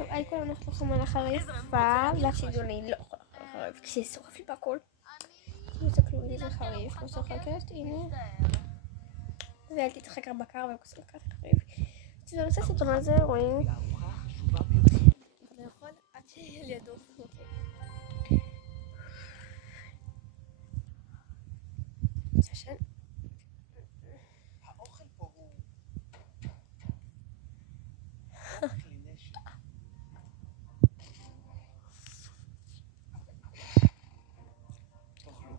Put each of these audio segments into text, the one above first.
אייקון הולכת לכם על החריפה, והשגעוני לא יכולה לאכול חריף, כששורף לי בהכל. תסתכלו לי, זה חריף, לא צוחקת, הנה. ואל תתחק בקר וכוס לקחת חריף. כשאני עושה סרטון על זה, רואים. נכון? עד שיהיה לידו. ששן. האוכל פה הוא... אוכל נשק. תאכלו.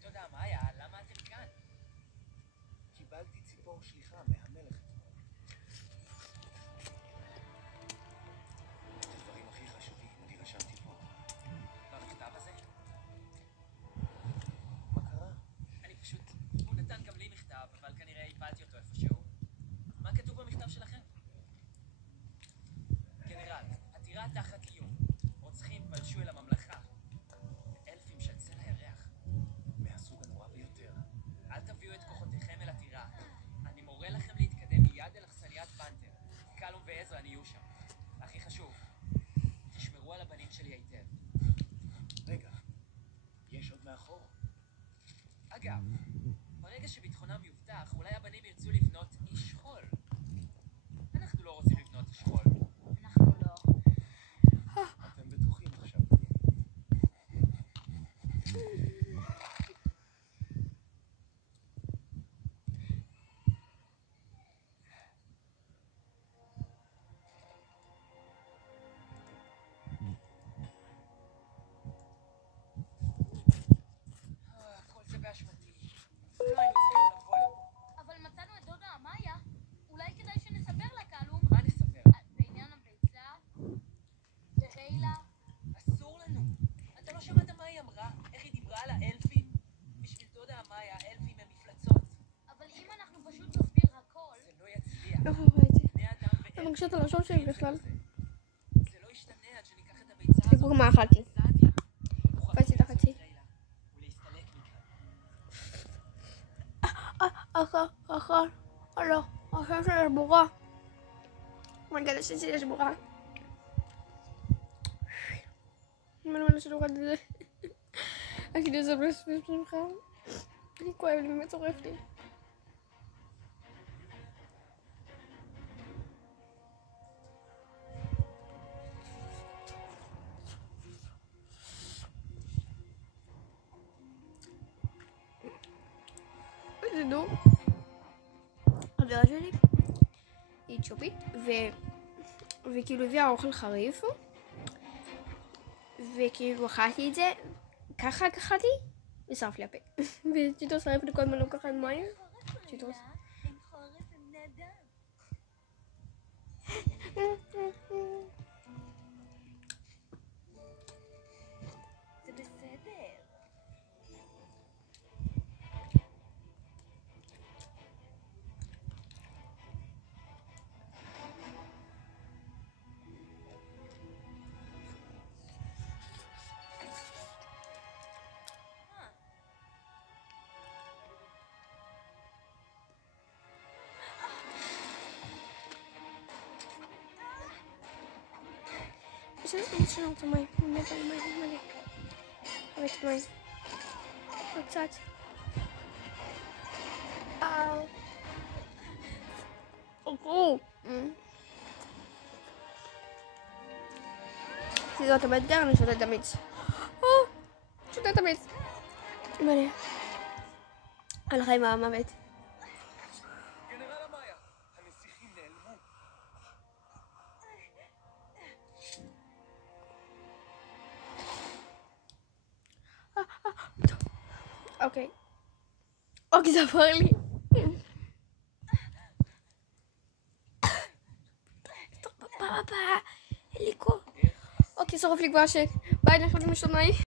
תודה, מאיה, למה אתם כאן? קיבלתי ציפור שליחה מהמלך. הדברים הכי חשובים אני רשמתי פה. במכתב הזה? מה קרה? אני פשוט... הוא נתן גם לי מכתב, אבל כנראה איבדתי אותו איפשהו. מה כתוב במכתב שלכם? גנרל, עתירה תחת איום. רוצחים פלשו אל הממלכה. אלפים של צל הירח. מהסוג הנורא ביותר. אל תביאו את כוחותיכם אל עתירה. אני מורה לכם להתקדם מיד אל אכסניית פנתר. קלום ועזרא נהיו שם. הכי חשוב, תשמרו על הבנים שלי היטב. רגע, יש עוד מאחור. אגב, ברגע שביטחונם יובטח, אולי הבנים ירצו לבנות איש חול. אנחנו לא רוצים לבנות איש חול. אנחנו לא. אתם בטוחים עכשיו. כל זה באשמתי. לא היינו צריכים לבוא לפה. אבל מצאנו את דודה מאיה. אולי כדאי שנספר לה, קלום. מה נספר? בעניין הביצה וריילה. אסור לנו. אתה לא שמעת מה היא אמרה? איך היא דיברה על האלפים? בשביל דודה מאיה, האלפים הם מפלצות. אבל אם אנחנו פשוט נסביר הכל... זה לא יצליח. לא ראיתי. בני אדם אני ואלפים. מרגישה את הלשון שלי בכלל. זה לא ישתנה עד שניקח את הביצה הזאת. תראו מה אכלתי. סעדיה. חצי את החצי. ולהסתלק מכאן. לא, השם שלי שבורה. מגד, השם שלי שבורה. מלמד שלא ראיתי את זה. כאילו זה בסביב שלך. אני כואב לי, באמת צורף לי. תדעו, חברה שלי היא צ'ופית וכאילו הביאה אוכל חריף וכאילו אכלתי את זה ככה אכלתי ושרף לי הפה וצ'יטוס שרף לי כל הזמן לא ככה מים צ'יטוס הם חורף הם נהדר. זה בסדר. יש לנו את המים, באמת על מים מלא חבית מים קצת זאת הבדגר, אני שותה את המיץ שותה את המיץ מלא על החיים המוות גנרל המאיה, הנסיכים נעלמו. אוקיי זה עבר לי אליקו אוקיי שורף לי כבר ביי אנחנו נשתמע